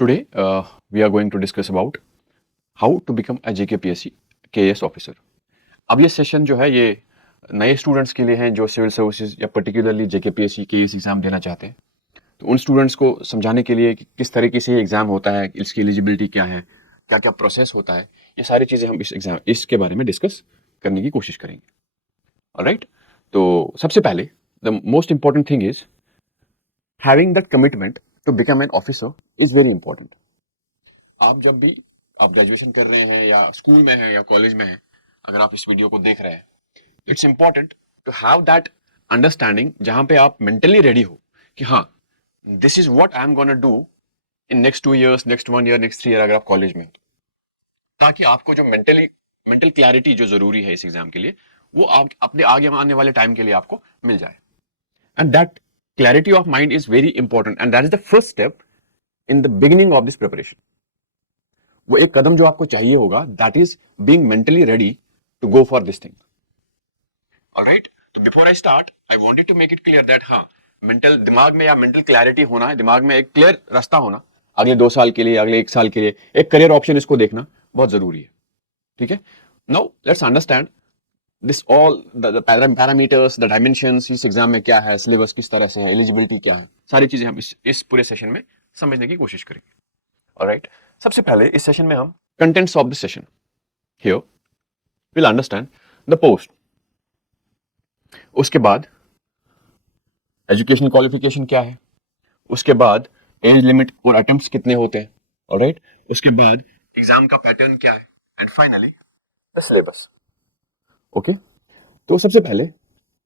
Today, we are going to discuss about how to become a JKPSC KAS officer. अब ये session जो है ये नए स्टूडेंट्स के लिए हैं जो सिविल सर्विसेज या पर्टिकुलरली JKPSC KAS एग्जाम देना चाहते हैं। तो उन स्टूडेंट्स को समझाने के लिए कि किस तरीके से ये एग्जाम होता है, इसकी एलिजिबिलिटी क्या है, क्या क्या प्रोसेस होता है, ये सारी चीज़ें हम इसके बारे में डिस्कस करने की कोशिश करेंगे। ऑलराइट, तो सबसे पहले the most important thing is having that commitment to become an officer is very important. आप जब भी आप ग्रेजुएशन कर रहे हैं या स्कूल में हैं या कॉलेज में हैं, अगर आप इस वीडियो को देख रहे हैं, it's important to have that understanding जहां पे आप मेंटली रेडी हो कि हाँ, this is what I am gonna do in next 2 years, next 1 year, next 3 year, अगर आप कॉलेज में हो, ताकि आपको जो मेंटल क्लैरिटी जो जरूरी है इस एग्जाम के लिए, वो आप अपने आगे आने वाले टाइम के लिए आपको मिल जाए। And that clarity of mind is very important and that is the first step in the beginning of this preparation. वो एक कदम जो आपको चाहिए होगा, that is being mentally ready to go for this thing. Alright, तो before I start I wanted to make it clear that हाँ, mental दिमाग में या मेंटल क्लैरिटी होना है, दिमाग में एक क्लियर रास्ता होना अगले 2 साल के लिए, अगले 1 साल के लिए, एक करियर ऑप्शन इसको देखना बहुत जरूरी है। ठीक है, now let's understand this all the parameters, the dimensions, इस एग्जाम में क्या है, सिलेबस किस तरह से है, एलिजिबिलिटी क्या है, सारी चीजें हम इस पूरे सेशन में समझने की कोशिश करेंगे। ऑलराइट, सबसे पहले इस सेशन में हम contents of the session here will understand the post, उसके बाद एजुकेशनल क्वालिफिकेशन क्या है, उसके बाद एज लिमिट और अटेम्प्ट्स कितने होते हैं, ऑलराइट, उसके बाद एग्जाम का पैटर्न क्या है, and finally the syllabus. Okay, तो सबसे पहले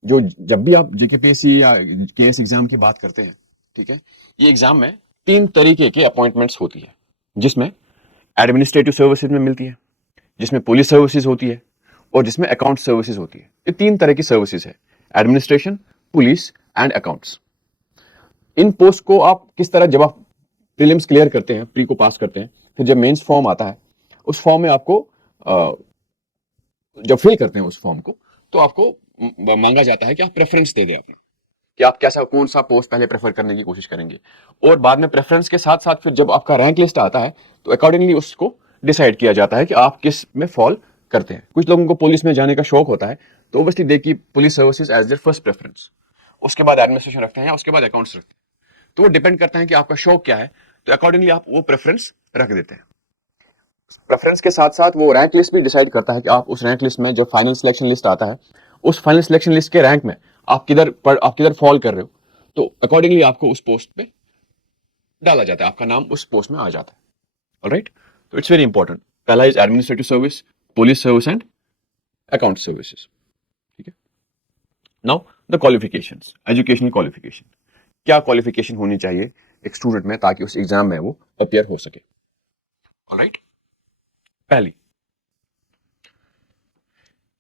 जो जब भी आप जेकेपीएससी या केएस एग्जाम की बात करते हैं, ठीक है, ये एग्जाम में 3 तरीके के अपॉइंटमेंट्स होती है, जिसमें एडमिनिस्ट्रेटिव सर्विसेज में मिलती है, जिसमें पुलिस सर्विसेज होती है और जिसमें अकाउंट सर्विसेज होती है। ये 3 तरह की सर्विसेज है, administration, police and accounts. In post को आप किस तरह, जब आप प्रीलिम्स क्लियर करते हैं, प्री को पास करते हैं, फिर जब मेंस फॉर्म आता है, उस फॉर्म में आपको जब फिल करते हैं उस फॉर्म को, तो आपको मांगा जाता है कि आप प्रेफरेंस दे दें अपना, कि आप कैसा कौन सा पोस्ट पहले प्रेफर करने की कोशिश करेंगे, और बाद में प्रेफरेंस के साथ साथ फिर जब आपका रैंक लिस्ट आता है तो अकॉर्डिंगली उसको डिसाइड किया जाता है कि आप किस में फॉल करते हैं। कुछ लोगों को पुलिस में जाने का शौक होता है, तो ओबियसली दे की police services as their first preference, उसके बाद एडमिनिस्ट्रेशन रखते हैं या उसके बाद अकाउंट्स रखते हैं। तो वो डिपेंड करता है कि आपका शौक क्या है, तो अकॉर्डिंगली आप वो प्रेफरेंस रख देते हैं। प्रेफरेंस के साथ साथ वो रैंक लिस्ट भी डिसाइड करता है कि आप उस रैंक लिस्ट में, जब फाइनल सिलेक्शन लिस्ट आता है, उस फाइनल सिलेक्शन लिस्ट के रैंक में आप किधर फॉल कर रहे हो, तो अकॉर्डिंगली आपको उस पोस्ट पे डाला जाता है, आपका नाम उस पोस्ट में आ जाता है। ऑलराइट, तो इट्स वेरी इंपॉर्टेंट। पहला is administrative service, police service and account services. ठीक है, now the qualifications, educational qualification. क्या क्वालिफिकेशन होनी चाहिए एक स्टूडेंट में ताकि उस एग्जाम में वो अपियर हो सके। ऑलराइट, पहली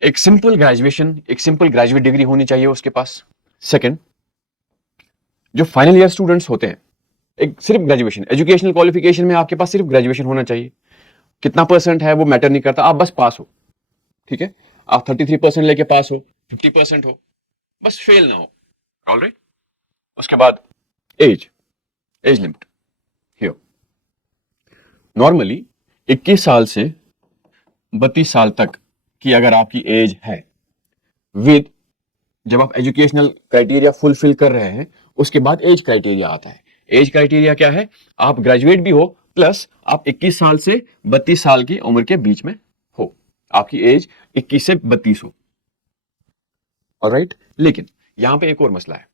एक सिंपल ग्रेजुएट डिग्री होनी चाहिए उसके पास। सेकंड, जो फाइनल ईयर स्टूडेंट्स होते हैं, एक सिर्फ ग्रेजुएशन, एजुकेशनल क्वालिफिकेशन में आपके पास सिर्फ ग्रेजुएशन होना चाहिए। कितना परसेंट है वो मैटर नहीं करता, आप बस पास हो। ठीक है, आप 33% लेके पास हो, 50% हो, बस फेल ना हो। ऑलराइट, उसके बाद एज लिमिट हियर नॉर्मली 21 साल से 32 साल तक की अगर आपकी एज है, विद जब आप एजुकेशनल क्राइटेरिया फुलफिल कर रहे हैं, उसके बाद एज क्राइटेरिया आता है। एज क्राइटेरिया क्या है, आप ग्रेजुएट भी हो प्लस आप 21 साल से 32 साल की उम्र के बीच में हो, आपकी एज 21 से 32 हो। ऑलराइट, लेकिन यहां पे एक और मसला है।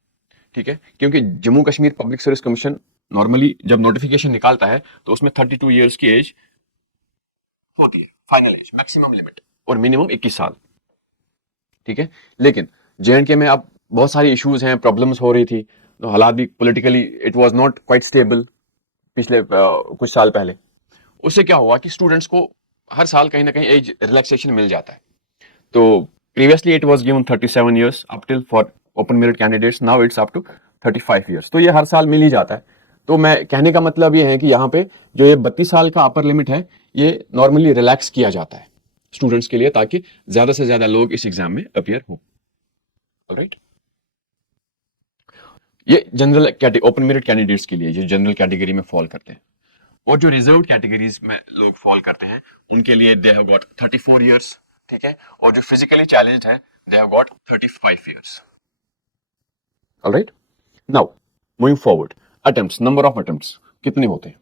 ठीक है, क्योंकि Jammu Kashmir public service commission normally जब नोटिफिकेशन निकालता है तो उसमें 32 ईयर्स की एज होती है, फाइनल एज, मैक्सिमम लिमिट, और मिनिमम 21 साल। ठीक है, लेकिन जेएंडके में अब बहुत सारी इश्यूज हैं, प्रॉब्लम्स हो रही थी, तो हालात भी politically it was not quite stable पिछले कुछ साल पहले। उससे क्या हुआ कि स्टूडेंट्स को हर साल कहीं ना कहीं एज रिलैक्सेशन मिल जाता है। तो previously it was given 37 years up till for open merit candidates, now it's up to 35 years, तो ये हर साल मिल ही जाता है। तो मैं कहने का मतलब ये है कि यहाँ पे जो ये 32 साल का अपर लिमिट है, ये नॉर्मली रिलैक्स किया जाता है स्टूडेंट्स के लिए, ताकि ज्यादा से ज्यादा लोग इस एग्जाम में अपियर हो। ऑलराइट, ये जनरल ओपन मेरिट कैंडिडेट्स के लिए, जो जनरल कैटेगरी में फॉल करते हैं। और जो रिजर्व कैटेगरीज में लोग फॉल करते हैं उनके लिए दे हैव गॉट 34 इयर्स, ठीक है, और जो फिजिकली चैलेंज्ड है they have got 35 years. Alright, now moving forward, attempts, number of attempts कितने होते हैं,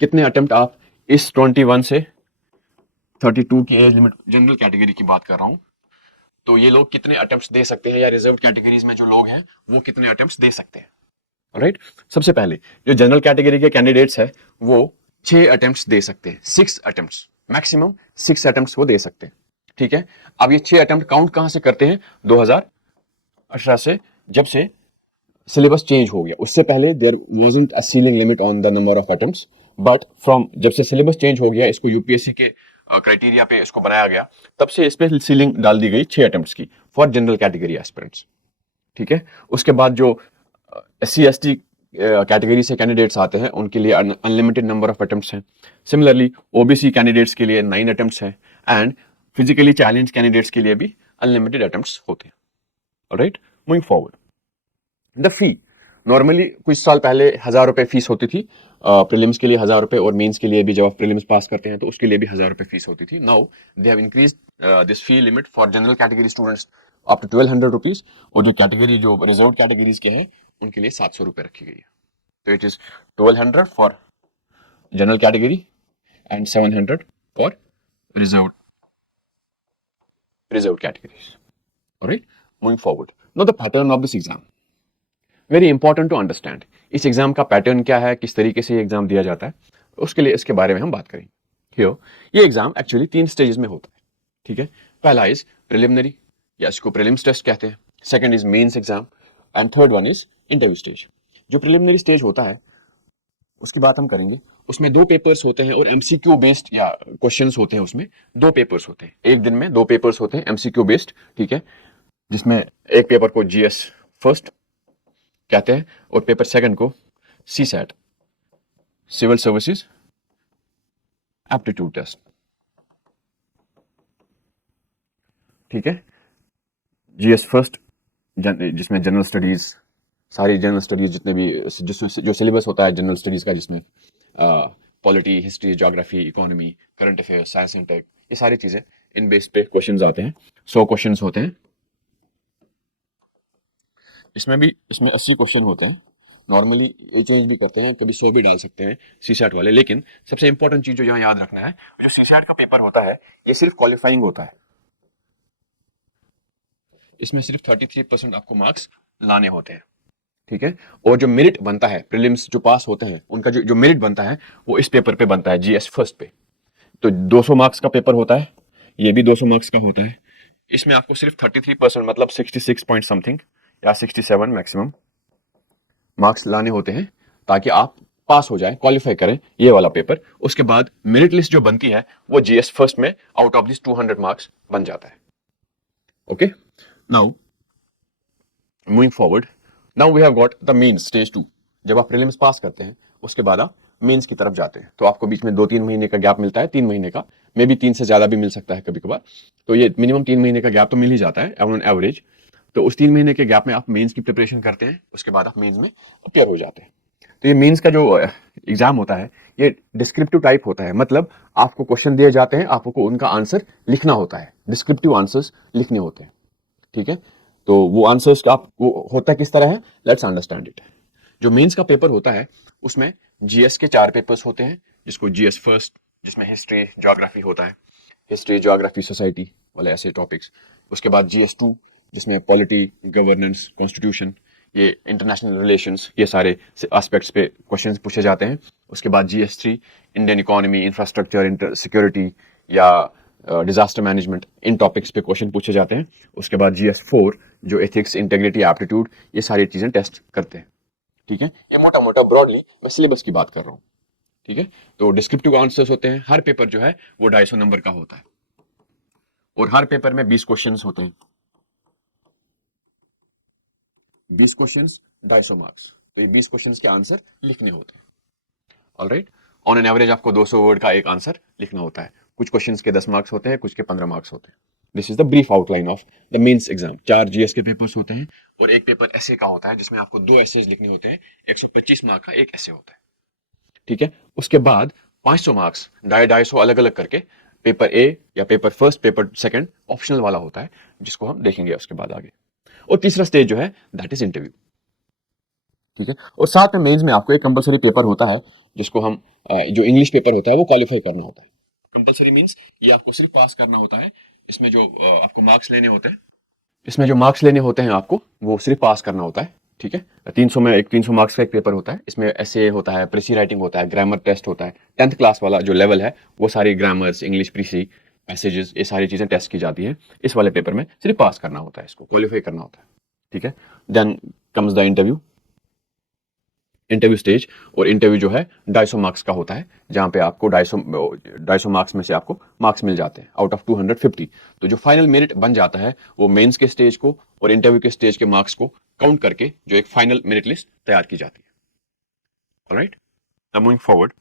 कितने अटेम्प्ट आप इस 21 से 32 की एज लिमिट जनरल कैटेगरी की बात कर रहा हूं, तो ये लोग कितने अटेम्प्ट्स दे सकते हैं, या रिजर्व कैटेगरीज में जो लोग हैं वो कितने अटेम्प्ट्स दे सकते हैं। राइट, सबसे पहले जो जनरल कैटेगरी के कैंडिडेट्स है वो 6 अटेम्प्ट्स दे सकते हैं, 6 अटेम्प्ट्स, मैक्सिमम 6 अटेम्प्ट्स वो दे सकते हैं, ठीक है। अब ये 6 अटेम्प्ट काउंट कहां से करते हैं, 2018 से, जब से सिलेबस चेंज हो गया। उससे पहले there wasn't a ceiling limit on the number of attempts, but from जब से सिलेबस चेंज हो गया, इसको यूपीएससी के क्राइटेरिया पे इसको बनाया गया, तब से इस पे सीलिंग डाल दी गई 6 अटेम्प्ट्स की फॉर जनरल कैटेगरी एस्पिरेंट्स, ठीक है। उसके बाद जो SC ST कैटेगरी से कैंडिडेट्स आते हैं उनके लिए अनलिमिटेड नंबर ऑफ अटेम्प्ट्स हैं। सिमिलरली ओबीसी कैंडिडेट्स के लिए 9 अटेम्प्ट्स हैं, एंड फिजिकली चैलेंज कैंडिडेट्स के लिए भी अनलिमिटेड अटेम्प्ट्स होते हैं। Alright, moving forward, the fee, normally कुछ साल पहले 1,000 रुपए फीस होती थी प्रीलिम्स के लिए 1,000 रुपए, और मेंस के लिए भी जब आप प्रीलिम्स पास करते हैं तो उसके लिए भी 1,000 रुपए फीस होती थी। Now they have increase this fee limit for general category students up to 1,200 rupees, और जो कैटेगरी जो रिजर्व कैटेगरीज के हैं उनके लिए 700 रुपए रखी गई है। तो it is 1,200 for general category and 700 for reserve categories. Alright, moving forward, now the pattern of this exam, very important to understand. इस एग्जाम का पैटर्न क्या है, किस तरीके से ये एग्जाम दिया जाता है, उसके लिए इसके बारे में हम बात करेंगे। हियर ये एग्जाम एक्चुअली 3 स्टेजेस में होता है, ठीक है। पहला इज प्रिलिमिनरी, या इसको प्रीलिम्स टेस्ट कहते हैं, second is mains exam, and third one is interview stage. जो प्रिलिमिनरी स्टेज होता है उसकी बात हम करेंगे, उसमें 2 पेपर्स होते हैं और एमसीक्यू बेस्ड या क्वेश्चंस होते हैं। उसमें 2 पेपर्स होते हैं, एक दिन में 2 पेपर्स होते हैं एमसीक्यू बेस्ड, ठीक है, जिसमें एक पेपर को जीएस फर्स्ट कहते हैं और पेपर सेकंड को CSAT, civil services aptitude test, ठीक है। जीएस फर्स्ट जिसमें जनरल स्टडीज, सारी जनरल स्टडीज जितने भी जो सिलेबस होता है जनरल स्टडीज का, जिसमें polity, history, geography, economy, current affairs, science and tech, ये सारी चीजें इन बेस पे क्वेश्चंस आते हैं। 100 क्वेश्चंस होते हैं, इसमें 80 क्वेश्चन होते हैं। नॉर्मली ये चेंज भी करते हैं, कभी 100 भी डाल सकते हैं CSAT वाले, लेकिन सबसे इंपॉर्टेंट चीज जो यहाँ याद रखना है, जो CSAT का पेपर होता है ये सिर्फ क्वालिफाइंग होता है, इसमें सिर्फ 33% आपको मार्क्स लाने होते हैं, ठीक है। और जो मेरिट बनता है, प्रीलिम्स जो पास होते हैं उनका जो मेरिट बनता है वो इस पेपर पे बनता है, जीएस फर्स्ट पे। तो 200 मार्क्स का पेपर होता है, ये भी 200 मार्क्स का होता है। इसमें आपको सिर्फ 33% मतलब 66 पॉइंट समथिंग या 67 मैक्सिमम मार्क्स लाने होते हैं, ताकि आप पास हो जाए, क्वालिफाई करें ये वाला पेपर। उसके बाद मेरिट लिस्ट जो बनती है वो जीएस फर्स्ट में आउट ऑफ दिस 200 मार्क्स बन जाता है। Okay, now moving forward, now we have got the mains stage 2। जब आप प्रीलिम्स पास करते हैं उसके बाद आप मेंस की तरफ जाते हैं, तो आपको बीच में 2-3 महीने का गैप मिलता है, 3 महीने का, मे बी 3 से ज्यादा भी मिल सकता है कभी कभार, तो ये मिनिमम 3 महीने का गैप तो मिल ही जाता है ऑन एवरेज। तो उस 3 महीने के गैप में आप मेंस की प्रिपरेशन करते हैं, उसके बाद आप मेंस में अपियर हो जाते हैं। तो ये मेंस का जो एग्जाम होता है ये डिस्क्रिप्टिव टाइप होता है, मतलब आपको क्वेश्चन दिए जाते हैं, आपको उनका आंसर लिखना होता है, डिस्क्रिप्टिव आंसर्स लिखने होते हैं, ठीक है। तो वो आंसर्स आप वो होता किस तरह है, लेट्स अंडरस्टैंड इट। जो मेंस का पेपर होता है उसमें जीएस के 4 पेपर्स होते हैं, जिसको जीएस फर्स्ट, जिसमें हिस्ट्री ज्योग्राफी होता है, हिस्ट्री ज्योग्राफी सोसाइटी वाले ऐसे टॉपिक्स। उसके बाद GS2 जिसमें पॉलिटी, गवर्नेंस, कॉन्स्टिट्यूशन, ये इंटरनेशनल रिलेशंस, ये सारे एस्पेक्ट्स पे क्वेश्चंस पूछे जाते हैं। उसके बाद GS3 Indian economy, infrastructure, security या डिजास्टर मैनेजमेंट, इन टॉपिक्स पे क्वेश्चन पूछे जाते हैं। उसके बाद GS4 जो एथिक्स, इंटेग्रिटी, एप्टीट्यूड, ये सारी चीजें टेस्ट करते हैं, ठीक है। ये मोटा मोटा ब्रॉडली मैं सिलेबस की बात कर रहा हूँ, ठीक है। तो डिस्क्रिप्टिव आंसर्स होते हैं, हर पेपर जो है वो 250 नंबर का होता है, और हर पेपर में 20 क्वेश्चंस होते हैं, 20 क्वेश्चंस 250 मार्क्स। तो ये 20 क्वेश्चंस के आंसर लिखने होते हैं। ऑलराइट, ऑन एन एवरेज आपको 200 वर्ड का एक आंसर लिखना होता है। कुछ क्वेश्चंस के 10 मार्क्स होते हैं, कुछ के 15 मार्क्स होते हैं। This is the brief outline of the mains exam. 4 GS के पेपर्स होते हैं और एक पेपर ऐसे का होता है जिसमें आपको 2 एसेज लिखने होते हैं, 125 मार्क का एक ऐसे होता है। ठीक है। उसके बाद 500 मार्क्स 250 अलग अलग करके पेपर ए या paper first paper second optional वाला होता है, जिसको हम देखेंगे उसके बाद आगे। और तीसरा स्टेज जो है दैट इज इंटरव्यू, ठीक है। और साथ में मेंस में आपको एक कंपलसरी पेपर होता है जिसको हम जो इंग्लिश पेपर होता है वो क्वालिफाई करना होता है। कंपलसरी मींस ये आपको सिर्फ पास करना होता है, इसमें जो आपको मार्क्स लेने होते हैं, इसमें जो मार्क्स लेने होते हैं आपको वो सिर्फ पास करना होता है, ठीक है। 300 में एक 300 मार्क्स का एक पेपर होता है, इसमें एसे होता है, प्रीसी राइटिंग होता है, ग्रामर टेस्ट होता है, 10th क्लास वाला जो लेवल है वो सारी ग्रामर्स, इंग्लिश प्रीसी, पैसेजेस, ये सारी चीजें टेस्ट की जाती है। इस वाले पेपर में सिर्फ पास करना होता है, इसको क्वालिफाई करना होता है, ठीक है। Then comes the interview, interview stage. और इंटरव्यू जो है 250 मार्क्स का होता है, जहां पे आपको 250 मार्क्स में से आपको मार्क्स मिल जाते हैं आउट ऑफ 250। तो जो फाइनल मेरिट बन जाता है वो मेंस के स्टेज को और इंटरव्यू के स्टेज के मार्क्स को काउंट करके जो एक फाइनल मेरिट लिस्ट तैयार की जाती है। ऑलराइट, नाउ मूविंग फॉरवर्ड,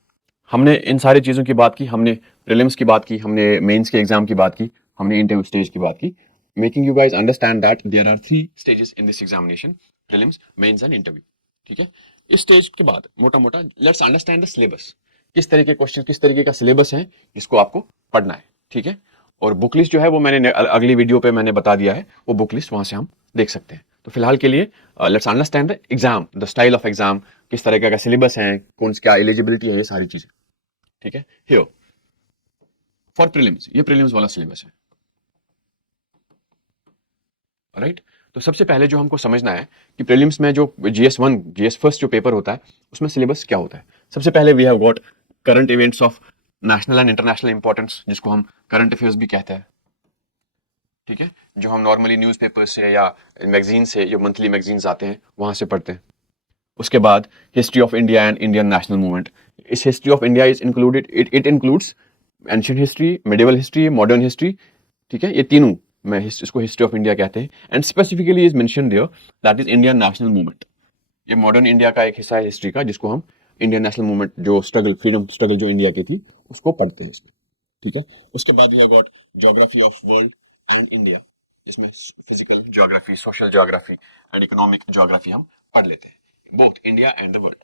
हमने इन सारी चीजों की बात की, हमने प्रीलिम्स की बात की, हमने मेंस के एग्जाम की बात की, हमने इंटरव्यू स्टेज की बात की, making you guys understand that there are 3 stages in this examination, prelims, mains and interview, ठीक है। इस स्टेज के बाद मोटा मोटा लेट्स अंडरस्टैंड द सिलेबस, किस तरीके के क्वेश्चन, किस तरीके का सिलेबस है जिसको आपको पढ़ना है, ठीक है। और बुक लिस्ट जो है वो मैंने अगली वीडियो पे मैंने बता दिया है, वो बुक लिस्ट वहां से हम देख सकते हैं। तो फिलहाल के लिए let's understand the exam, the style of exam, किस तरह का सिलेबस है, कौन क्या एलिजिबिलिटी है, ये सारी चीजें, ठीक है। हियर फॉर प्रीलिम्स, ये प्रीलिम्स वाला सिलेबस है, राइट। तो सबसे पहले जो हमको समझना है कि प्रीलिम्स में जो GS1 GS फर्स्ट जो पेपर होता है उसमें सिलेबस क्या होता है। सबसे पहले we have got current events of national and international importance, जिसको हम करंट अफेयर्स भी कहते हैं, ठीक है। जो हम नॉर्मली न्यूज़पेपर से या मैगजीन से, जो मंथली मैगजीन्स आते हैं वहां से पढ़ते हैं। उसके बाद history of India and Indian national movement. इस history of India is included, it includes ancient history, medieval history, modern history, ठीक है। ये तीनों मैं इसको हिस्ट्री ऑफ इंडिया कहते हैं। And specifically is mention there that is Indian national movement. ये मॉडर्न इंडिया का एक हिस्सा है हिस्ट्री का, जिसको हम इंडियन नेशनल मूवमेंट, जो स्ट्रगल, फ्रीडम स्ट्रगल जो इंडिया की थी, उसको पढ़ते हैं इसमें, ठीक है। उसके बाद we have got geography of world and India, इसमें physical geography, social geography and economic geography हम पढ़ लेते हैं, both India and the world,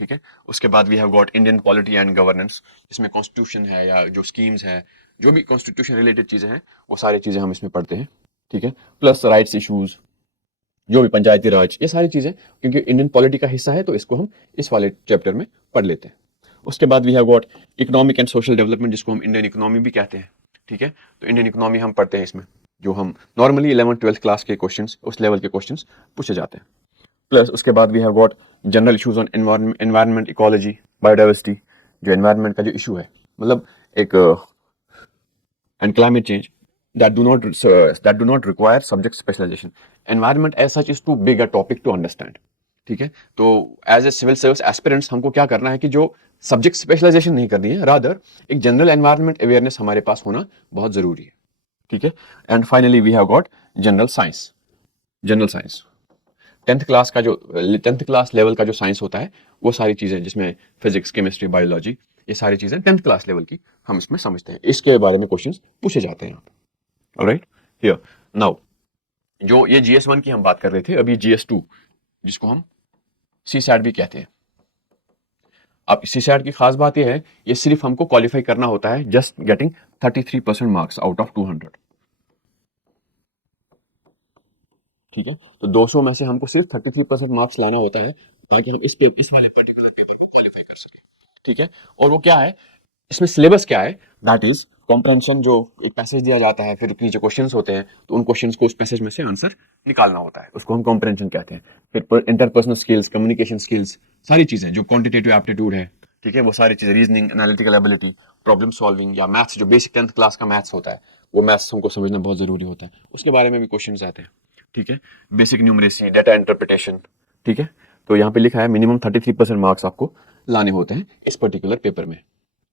ठीक है। उसके बाद we have got Indian polity and governance, इसमें कॉन्स्टिट्यूशन है या जो स्कीम्स हैं, जो भी कॉन्स्टिट्यूशन रिलेटेड चीजें हैं, वो सारी चीजें हम इसमें पढ़ते हैं, ठीक है। प्लस राइट्स इश्यूज, जो भी पंचायती राज, ये सारी चीजें, क्योंकि इंडियन पॉलिटी का हिस्सा है तो इसको हम इस वाले चैप्टर में पढ़ लेते हैं। उसके बाद we have got economic and social development, जिसको हम इंडियन इकोनॉमी भी कहते हैं, ठीक है। तो इंडियन इकोनॉमी हम पढ़ते हैं इसमें, जो हम नॉर्मली 11th-12th क्लास के क्वेश्चंस, उस लेवल के क्वेश्चंस पूछे जाते हैं। प्लस उसके बाद we have got general issues on environment, ecology, biodiversity, जो एनवायरनमेंट का जो इशू है, मतलब एक and climate change that do not require subject specialization. Environment as such is too big a topic to understand, ठीक है। तो as a civil service aspirants हमको क्या करना है कि जो सब्जेक्ट स्पेशलाइजेशन नहीं करनी है, रादर एक जनरल एनवायरनमेंट अवेयरनेस हमारे पास होना बहुत जरूरी है, ठीक है। And finally we have got general science. General science 10th class level का जो साइंस होता है, वो सारी चीजें जिसमें फिजिक्स, केमिस्ट्री, बायोलॉजी, ये सारी चीजें 10th क्लास लेवल की हम इसमें समझते हैं, इसके बारे में क्वेश्चंस पूछे जाते हैं यहाँ पे। ऑलराइट, हियर नाउ जो ये GS1 की हम बात कर रहे थे, अभी GS2, जिसको हम CSAT भी कहते हैं। अब CSAT की खास बात ये है, ये सिर्फ हमको क्वालिफाई करना होता है, just getting 33% marks out of 200, ठीक है। तो 200 में से हमको सिर्फ 33% मार्क्स लाना होता है, ताकि हम इस वाले पर्टिकुलर पेपर को क्वालिफाई कर सकें, ठीक है। और वो क्या है, इसमें सिलेबस क्या है, दैट इज कॉम्प्रहेंशन। जो एक पैसेज दिया जाता है, फिर नीचे क्वेश्चंस होते हैं, तो उन क्वेश्चंस को उस पैसेज में से आंसर निकालना होता है, उसको हम कॉम्प्रहेंशन कहते हैं। फिर इंटरपर्सनल स्किल्स, कम्युनिकेशन स्किल्स, सारी चीजें जो क्वांटिटेटिव एप्टीट्यूड है, ठीक है, वो सारी चीजें, reasoning, analytical ability, problem solving, या मैथ्स, जो बेसिक 10th क्लास का मैथ्स होता है, वो मैथ्स हमको समझना बहुत जरूरी होता है, उसके बारे में भी क्वेश्चंस आते हैं, ठीक है। बेसिक न्यूमरेसी, डेटा इंटरप्रिटेशन, ठीक है। तो यहाँ पे लिखा है मिनिमम 33% मार्क्स आपको लाने होते हैं इस पर्टिकुलर पेपर में।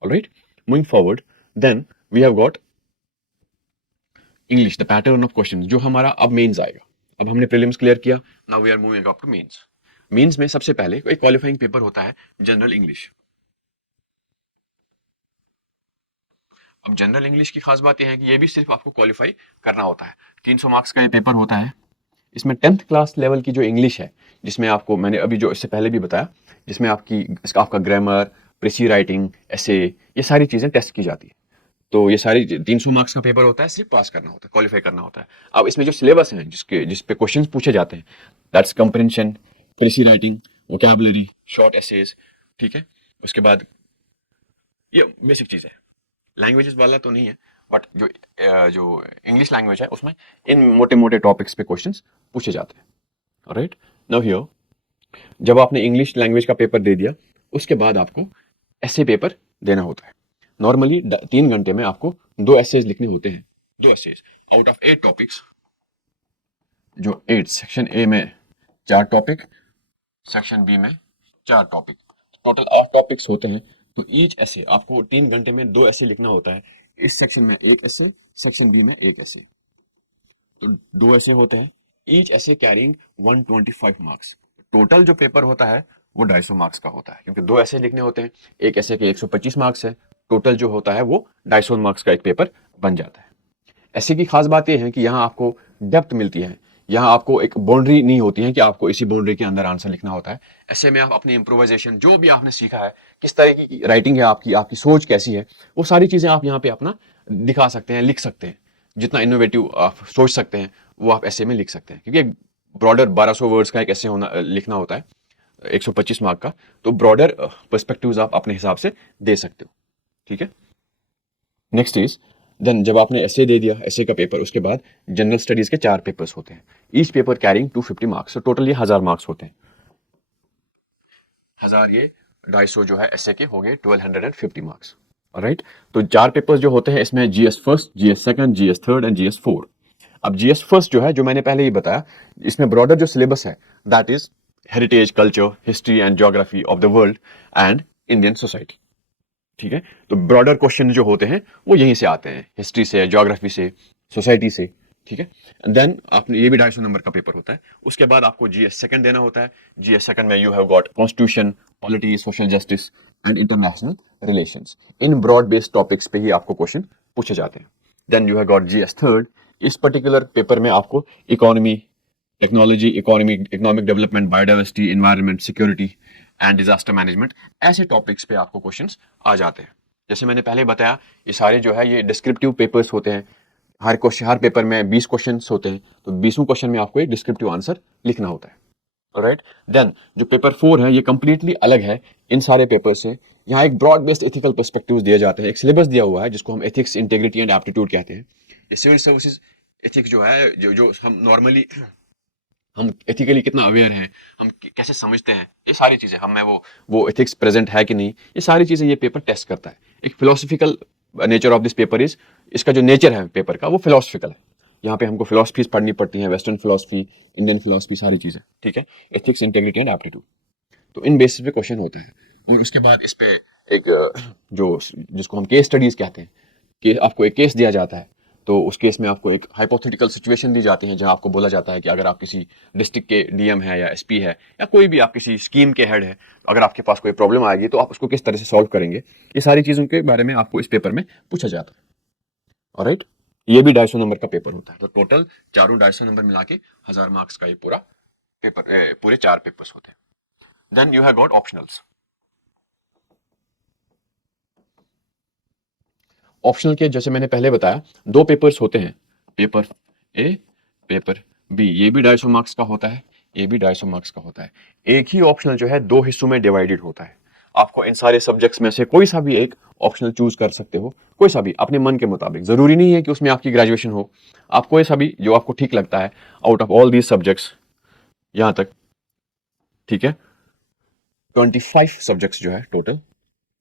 Alright, moving forward, then we have got English, the pattern of question, जो हमारा अब मेंस आएगा। अब हमने प्रीलिम्स क्लियर किया, now we are moving up to mains. Mains में सबसे पहले एक क्वालिफाइंग पेपर होता है जनरल इंग्लिश। अब जनरल इंग्लिश की खास बात यह है कि ये भी सिर्फ आपको क्वालिफाई करना होता है, 300 मार्क्स का ये पेपर होता है। इसमें 10th क्लास लेवल की जो इंग्लिश है, जिसमें आपको मैंने अभी जो इससे पहले भी बताया, जिसमें आपका ग्रामर, प्रेसी राइटिंग, ऐसे, ये सारी चीज़ें टेस्ट की जाती है। तो ये सारी 300 मार्क्स का पेपर होता है, सिर्फ पास करना होता है, क्वालिफाई करना होता है। अब इसमें जो सिलेबस है जिस पे क्वेश्चंस पूछे जाते हैं, that's comprehension, precis writing, vocabulary, short essays, ठीक है। उसके बाद ये बेसिक चीज़ है, लैंग्वेजेस वाला तो नहीं है, बट जो इंग्लिश लैंग्वेज है उसमें इन मोटे मोटे टॉपिक्स पे क्वेश्चंस पूछे जाते हैं। राइट नाउ हियर, जब आपने इंग्लिश लैंग्वेज का पेपर दे दिया, उसके बाद आपको ऐसे पेपर देना होता है। नॉर्मली 3 घंटे में आपको 2 एसेज लिखने होते हैं, 2 एसेज आउट ऑफ 8 टॉपिक्स। जो 8, सेक्शन ए में 4 टॉपिक, सेक्शन बी में 4 टॉपिक, टोटल 8 टॉपिक्स होते हैं। तो ईच ऐसे आपको 3 घंटे में 2 ऐसे लिखना होता है। इस सेक्शन में 1 ऐसे, सेक्शन बी में 1 ऐसे, तो 2 ऐसे होते हैं। ईच ऐसे कैरिंग 125 मार्क्स। टोटल जो पेपर होता है वो 250 मार्क्स का होता है, क्योंकि 2 ऐसे लिखने होते हैं। एक ऐसे के 125 मार्क्स है, टोटल जो होता है वो 250 मार्क्स का एक पेपर बन जाता है। ऐसे की खास बात यह है कि यहाँ आपको डेप्थ मिलती है, यहाँ आपको एक बाउंड्री नहीं होती है कि आपको इसी बाउंड्री के अंदर आंसर लिखना होता है। ऐसे में आप अपनी इम्प्रोवाइजेशन, जो भी आपने सीखा है, किस तरह की राइटिंग है आपकी, आपकी सोच कैसी है, वो सारी चीजें आप यहाँ पे अपना दिखा सकते हैं, लिख सकते हैं। जितना इनोवेटिव आप सोच सकते हैं वो आप ऐसे में लिख सकते हैं, क्योंकि एक ब्रॉडर 1200 वर्ड्स का एक ऐसे होना लिखना होता है, 125 मार्क का। तो ब्रॉडर पर्सपेक्टिव्स आप अपने हिसाब से दे सकते हो, ठीक है। नेक्स्ट इज, देन जब आपने ऐसे दे दिया, ऐसे का पेपर, उसके बाद जनरल स्टडीज के 4 पेपर्स होते हैं, ईच पेपर कैरिंग 250 मार्क्स। तो टोटल ये 1000 मार्क्स होते हैं। 1000 ये 250 जो है ऐसे के हो गए 1250 मार्क्स। राइट, तो 4 पेपर्स जो होते हैं इसमें GS first, GS second, GS third and GS fourth. अब जीएस फर्स्ट जो है, जो मैंने पहले ही बताया, इसमें ब्रॉडर जो सिलेबस है that is heritage, culture, history and geography of the world and Indian society, ठीक है। तो ब्रॉडर क्वेश्चन जो होते हैं वो यहीं से आते हैं, हिस्ट्री से, ज्योग्राफी से, सोसाइटी से, ठीक है। देन आपने ये भी 250 नंबर का पेपर होता है। उसके बाद आपको जीएस सेकंड देना होता है। जीएस सेकंड में you have got constitution, polity, social justice and international relations. In broad based topics पे ही आपको क्वेश्चन पूछे जाते हैं। Then you have got GS third. इस पर्टिकुलर पेपर में आपको economy, technology, economic development, biodiversity, environment, security and disaster management, ऐसे टॉपिक्स पे आपको क्वेश्चंस आ जाते हैं। जैसे मैंने पहले बताया, ये सारे जो है ये डिस्क्रिप्टिव पेपर्स होते हैं। हर क्वेश्चन, हर पेपर में 20 क्वेश्चंस होते हैं, तो 20वें क्वेश्चन में आपको एक डिस्क्रिप्टिव आंसर लिखना होता है। राइट, देन जो पेपर 4 है ये कंप्लीटली अलग है इन सारे पेपर से। यहाँ एक ब्रॉड बेस्ड एथिकल पर्सपेक्टिव दिए जाते हैं, एक सिलेबस दिया हुआ है जिसको हम एथिक्स, इंटेग्रिटी एंड एप्टीट्यूड कहते हैं। ये सिविल सर्विसेज एथिक्स जो है, जो हम नॉर्मली, हम एथिकली कितना अवेयर हैं, हम कैसे समझते हैं, ये सारी चीजें हम में वो एथिक्स प्रेजेंट है कि नहीं, ये सारी चीजें ये पेपर टेस्ट करता है। एक philosophical nature of this paper is, इसका जो नेचर है पेपर का वो फिलोसफिकल है। यहाँ पे हमको फिलोसफीज पढ़नी पड़ती हैं, वेस्टर्न फिलोसफी, इंडियन फिलोसफी, सारी चीजें, ठीक है। एथिक्स, इंटेग्रिटी एंड एप्टीट्यूड, तो इन बेसिस पे क्वेश्चन होता है। और उसके बाद इस पे एक जो जिसको हम केस स्टडीज कहते हैं, कि आपको एक केस दिया जाता है, तो उस केस में आपको एक हाइपोथेटिकल सिचुएशन दी जाती है, जहां आपको बोला जाता है कि अगर आप किसी डिस्ट्रिक्ट के डीएम है या एसपी है या कोई भी आप किसी स्कीम के हेड है, अगर आपके पास कोई प्रॉब्लम आएगी तो आप उसको किस तरह से सॉल्व करेंगे। ये सारी चीजों के बारे में आपको इस पेपर में पूछा जाता है। ऑलराइट, ये भी 250 नंबर का पेपर होता है। तो टोटल चारों 250 नंबर मिला के 1000 मार्क्स का ये पूरा पेपर, पूरे 4 पेपर्स होते हैं। Then you have got optionals. Optional के जैसे मैंने पहले बताया, 2 पेपर्स होते हैं, पेपर ए, पेपर बी। ये भी 250 मार्क्स का होता है, ये भी 250 मार्क्स का होता है। एक ही ऑप्शनल जो है 2 हिस्सों में डिवाइडेड होता है। आपको इन सारे सब्जेक्ट्स में से कोई सा भी एक ऑप्शनल चूज कर सकते हो, कोई सा भी अपने मन के मुताबिक। जरूरी नहीं है कि उसमें आपकी ग्रेजुएशन हो, आप कोई सा भी जो आपको ठीक लगता है out of all these subjects, यहां तक, ठीक है। 25 सब्जेक्ट्स जो है टोटल,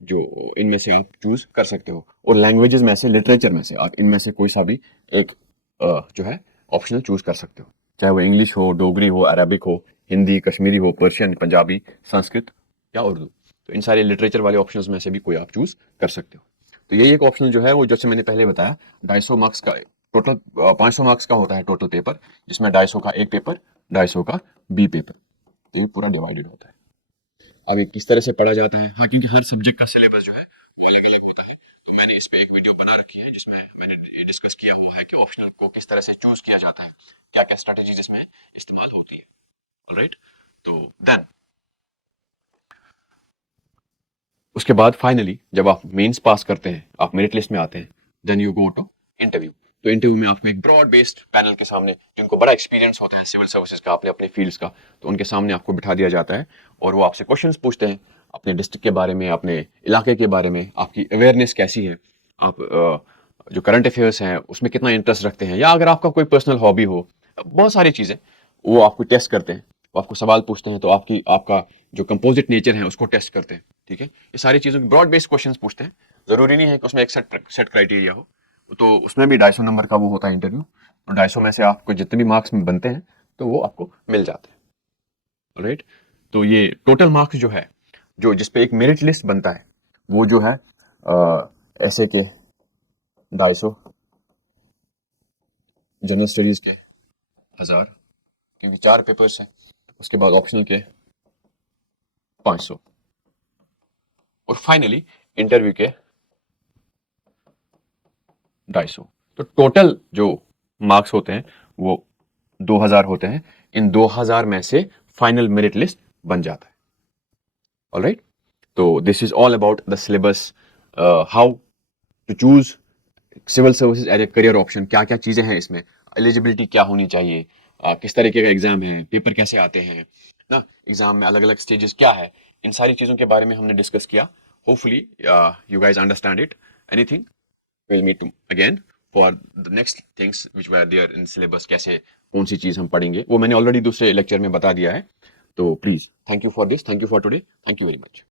जो इनमें से आप चूज कर सकते हो। और लैंग्वेजेस में से, लिटरेचर में से आप इनमें से कोई सा भी एक जो है ऑप्शनल चूज कर सकते हो, चाहे वो इंग्लिश हो, डोगरी हो, अरबिक हो, हिंदी, कश्मीरी हो, पर्शियन, पंजाबी, संस्कृत या उर्दू। तो इन सारे लिटरेचर वाले ऑप्शंस में से भी कोई आप चूज कर सकते हो। तो यही एक ऑप्शनल जो है वो, जैसे मैंने पहले बताया, 250 मार्क्स का टोटल, 500 मार्क्स का होता है टोटल पेपर, जिसमें 250 का एक पेपर, 250 का बी पेपर, ये पूरा डिवाइडेड होता है। अब ये किस तरह से पढ़ा जाता है, हाँ, क्योंकि हर सब्जेक्ट का सिलेबस जो है वो अलग अलग होता है, तो मैंने इस पे एक वीडियो बना रखी है जिसमें मैंने डिस्कस किया हुआ है कि ऑप्शनल को किस तरह से चूज किया जाता है, क्या क्या स्ट्रेटेजीज इसमें इस्तेमाल होती है। ऑलराइट, तो देन उसके बाद फाइनली जब आप मेंस पास करते हैं, आप मेरिट लिस्ट में आते हैं, then you go to interview. तो इंटरव्यू में आपको एक ब्रॉड बेस्ड पैनल के सामने, जिनको बड़ा एक्सपीरियंस होता है सिविल सर्विसेज का, अपने अपने फील्ड्स का, तो उनके सामने आपको बिठा दिया जाता है और वो आपसे क्वेश्चंस पूछते हैं अपने डिस्ट्रिक्ट के बारे में, अपने इलाके के बारे में, आपकी अवेयरनेस कैसी है, आप जो करंट अफेयर्स हैं उसमें कितना इंटरेस्ट रखते हैं, या अगर आपका कोई पर्सनल हॉबी हो, बहुत सारी चीज़ें वो आपको टेस्ट करते हैं, वो आपको सवाल पूछते हैं, तो आपका जो कंपोजिट नेचर है उसको टेस्ट करते हैं। ठीक है, ये सारी चीज़ों के ब्रॉड बेस्ड क्वेश्चंस पूछते हैं। जरूरी नहीं है कि उसमें एक सेट क्राइटेरिया हो, तो उसमें भी 250 नंबर का वो होता है इंटरव्यू, और 250 में से आपको जितने भी मार्क्स बनते हैं तो वो आपको मिल जाते हैं। राइट, तो ये टोटल मार्क्स जो है, जो जिसपे एक मेरिट लिस्ट बनता है, वो जो है ऐसे के 250, जनरल स्टडीज के 1000, क्योंकि 4 पेपर्स हैं, उसके बाद ऑप्शनल के 500, और फाइनली इंटरव्यू के 250। तो टोटल जो मार्क्स होते हैं वो 2000 होते हैं। इन 2000 में से फाइनल मेरिट लिस्ट बन जाता है। ऑलराइट, तो this is all about the syllabus, how to choose civil services as a career option, क्या क्या चीजें हैं इसमें, एलिजिबिलिटी क्या होनी चाहिए, किस तरीके का एग्जाम है, पेपर कैसे आते हैं ना, एग्जाम में अलग अलग स्टेजेस क्या है, इन सारी चीजों के बारे में हमने डिस्कस किया। Hopefully you guys understand it. Anything, we'll meet again for the next things which were there in syllabus, कैसे कौन सी चीज हम पढ़ेंगे वो मैंने ऑलरेडी दूसरे लेक्चर में बता दिया है। तो please, thank you for this, thank you for today, thank you very much.